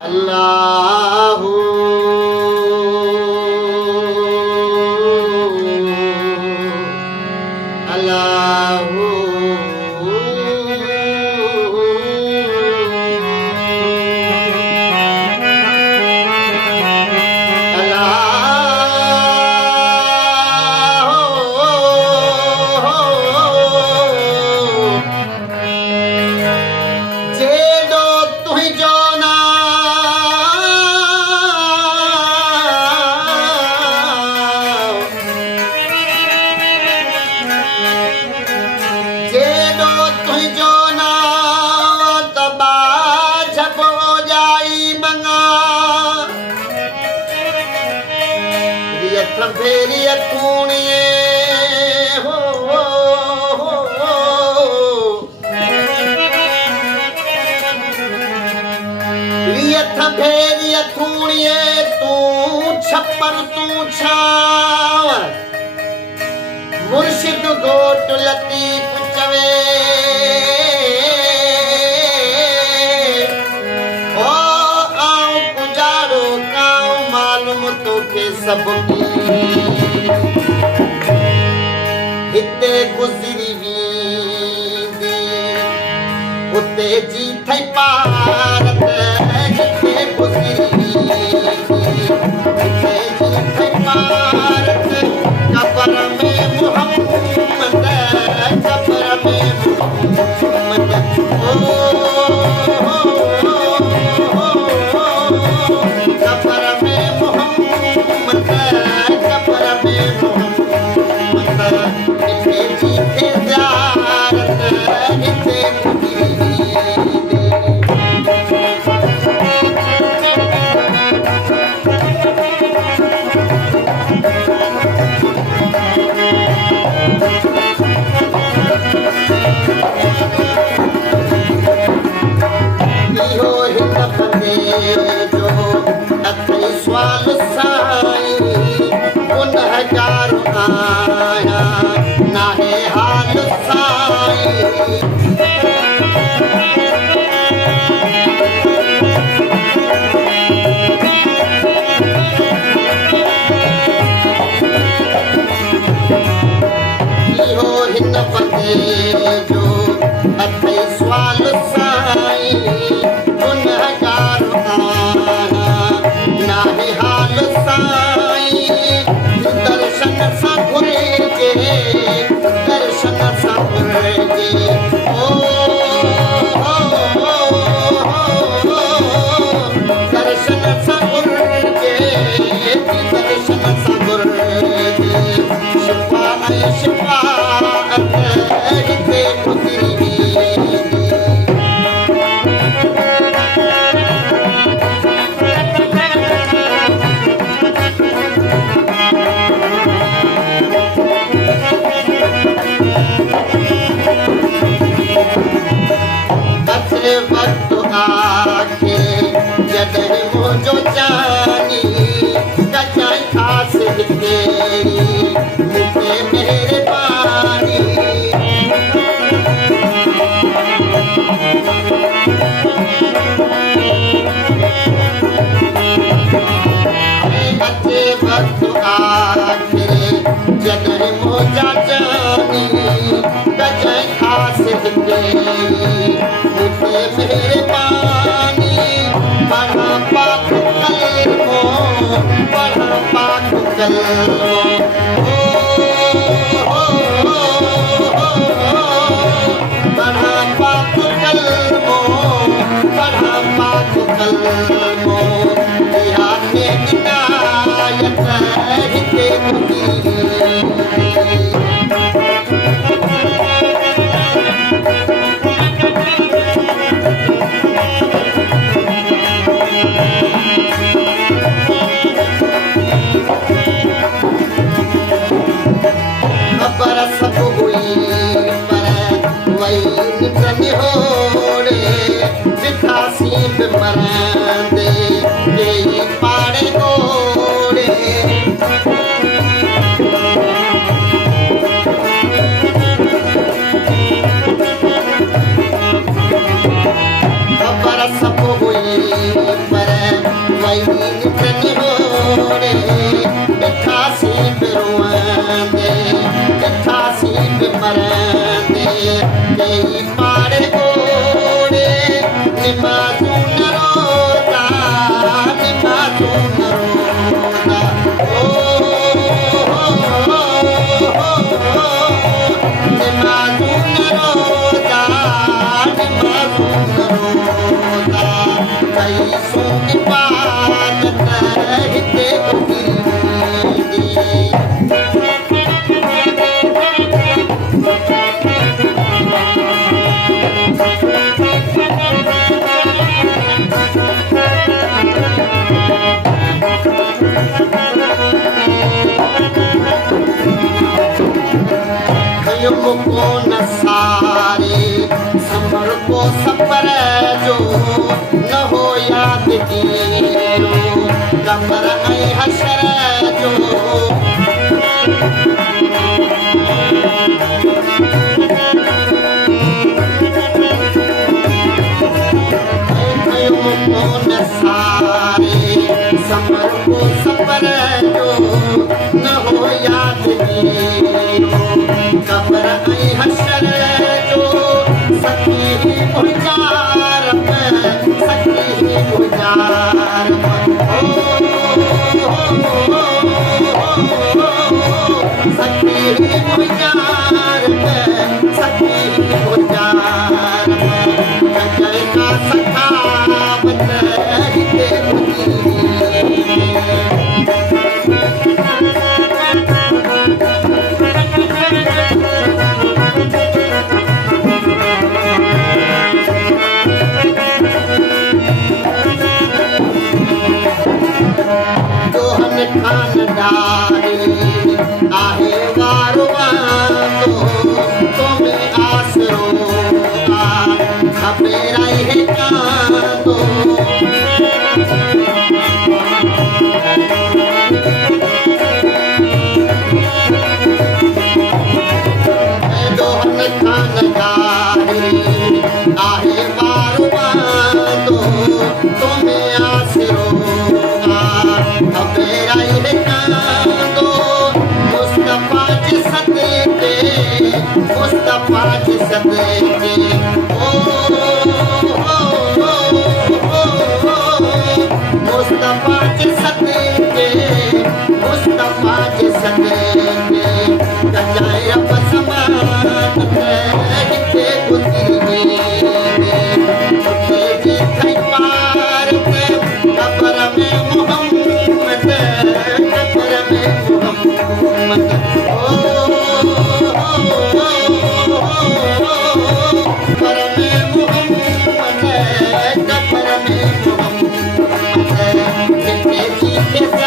अल्लाहु अल्लाहु फेरी अखूणिए रियथ फेरी अखूणिए तू छप्पर तू छाव मुर्शिद घोट लतीफ चवे ओ आऊं पुजारो काऊं मालूम तोखे सब हिते गुज़री वेंदी उते जी थई पारत हिते गुज़री वेंदी हिते जी थई पारत कबर में मोहम्मद कबर में मोहम्मद कबर में मोहम्मद कबर में मोहम्मद पर कई नितन होड़े ॾिठासी पिरुआंदे ॾिठासी पिमरंदे कई पाड़े ओड़े निमाज़ूं न रोज़ा निमाज़ूं न रोज़ा निमाज़ूं न रोज़ा निमाज़ूं न रोज़ा कई सूं इबादत हिते गुज़री को न सारे समर को सफर जो न हो याद कीरो कबर ऐं हशर जो को न सारे समर को सफर जो न हो याद कीरो कबर ऐं हशर जो सखी गुज़ारब सखी गुज़ारब सखी गुज़ारब सखी गुज़ारब कजर का सखावत हिते गुज़री खानदारी आहे वारो वांदो तुम्हें आसरो खपे रहे कांदो दोहन खानदारी आहे वारो वांदो तुम्हें आसरो खपे रहे कांदो मुस्तफा जे सदके मुस्तफा जे सदके मुस्तफा जे सदके मुस्तफा जे सदके कजाए रब समानत हिते गुज़री उते जी थई पार कबर में मोहम्मद कबर में मोहम्मद कबर में मोहम्मद कबर में मोहम्मद हिते जी